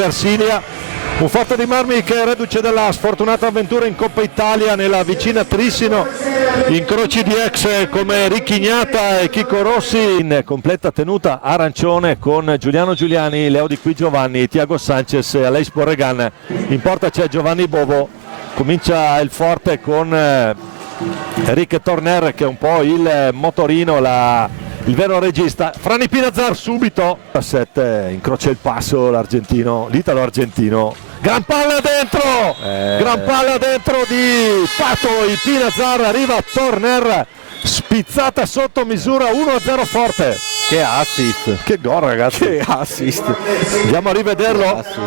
Versilia. Un forte di Marmi che è reduce dalla sfortunata avventura in Coppa Italia nella vicina Trissino, incroci di ex come Ricchignata e Chico Rossi, in completa tenuta arancione con Giuliano Giuliani, Leo Di Qui Giovanni, Thiago Sanchez e Aleix Borregan. In porta c'è Giovanni Bovo. Comincia il forte con Eric Torner che è un po' il motorino, il vero regista. Franny Pinazzar subito a 7, incrocia il passo l'argentino, l'italo-argentino. Gran palla dentro! Gran palla dentro di Patoi Pinazzar, arriva Torner, spizzata sotto misura, 1-0 forte. Che assist! Che gol, ragazzi! Che assist! Andiamo a rivederlo. Assist.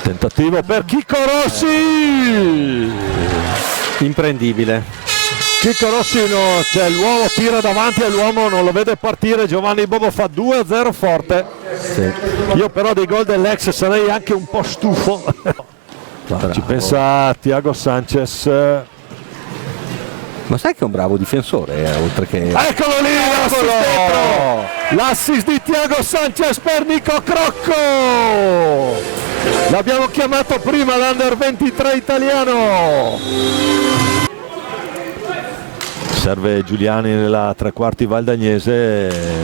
Tentativo per Chico Rossi! Imprendibile. Chico Rossi cioè l'uomo tira davanti e l'uomo non lo vede partire. Giovanni Bovo fa 2-0 forte. Sì. Io però dei gol dell'ex sarei anche un po' stufo. Ci pensa Thiago Sanchez. Ma sai che è un bravo difensore, oltre che... Eccolo lì, l'assist di Thiago Sanchez per Nico Crocco. L'abbiamo chiamato prima l'Under 23 italiano. Serve Giuliani nella tre quarti valdagnese.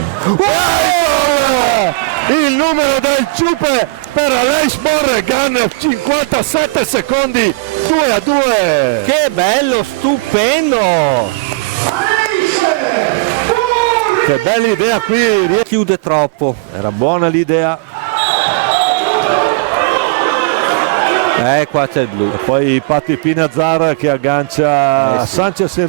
Il numero del Ciupe per Aleix Borregan, 57 secondi, 2-2. Che bello, stupendo! Che bella idea qui. Chiude troppo. Era buona l'idea. Qua c'è il blu. E poi Patti Pinazzar che aggancia Sanchez e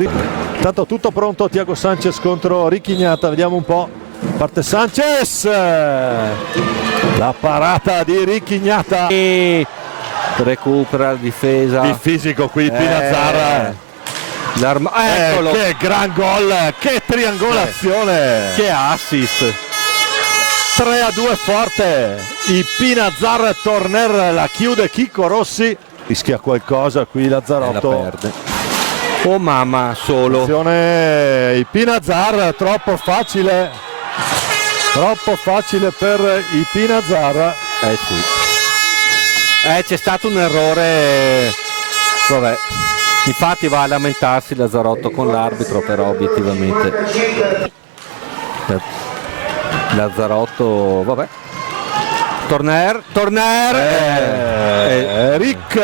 Intanto tutto pronto Thiago Sanchez contro Ricchignata. Vediamo un po'. Parte Sanchez. La parata di Ricchignata. E recupera la difesa. Il fisico qui Pinazzar. Eccolo. Che gran gol. Che triangolazione. Che assist. 3-2 forte. I Pinazzar, Torner la chiude Chico Rossi. Rischia qualcosa qui Lazzarotto. La perde. Oh mamma, solo. Attenzione, i Pinazzar, troppo facile. Troppo facile per i Pinazzar. Sì. C'è stato un errore. Vabbè. Infatti va a lamentarsi Lazzarotto con l'arbitro, però obiettivamente Lazzarotto, vabbè. Torner Rick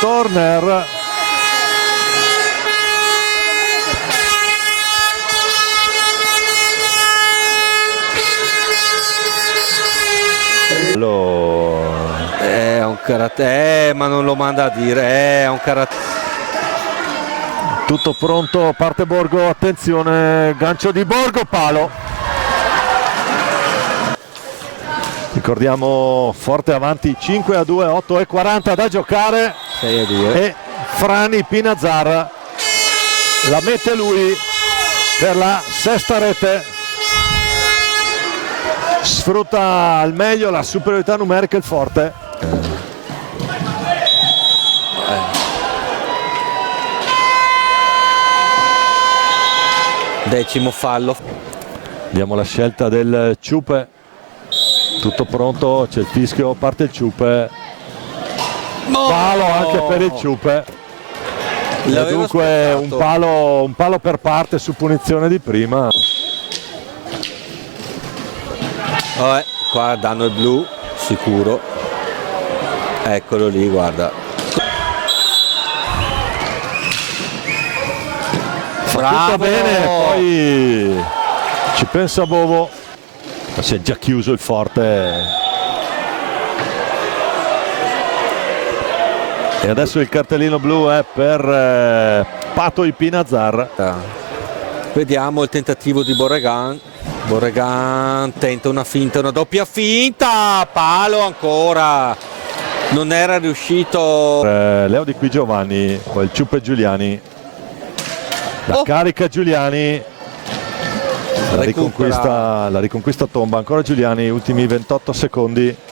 Torner. È un carattere, ma non lo manda a dire, è un carattere. Tutto pronto, parte Borgo, attenzione, gancio di Borgo, palo. Ricordiamo forte avanti 5-2, 8-40 da giocare. 6-2. E Franny Pinazzar la mette lui per la sesta rete. Sfrutta al meglio la superiorità numerica il forte. Decimo fallo. Vediamo la scelta del Ciupe. Tutto pronto, c'è il fischio, parte il Ciupe. Palo anche per il Ciupe. Dunque un palo per parte su punizione di prima. Qua danno il blu sicuro. Eccolo lì, guarda. Bravo. Bene, poi ci pensa Bovo. Si è già chiuso il forte. E adesso il cartellino blu è per Patoi Pinazzar. Vediamo il tentativo di Borregan. Borregan tenta una finta, una doppia finta, palo ancora, non era riuscito. Leo Di Qui Giovanni, poi il Ciupe Giuliani, la carica Giuliani, la riconquista tomba, ancora Giuliani, ultimi 28 secondi.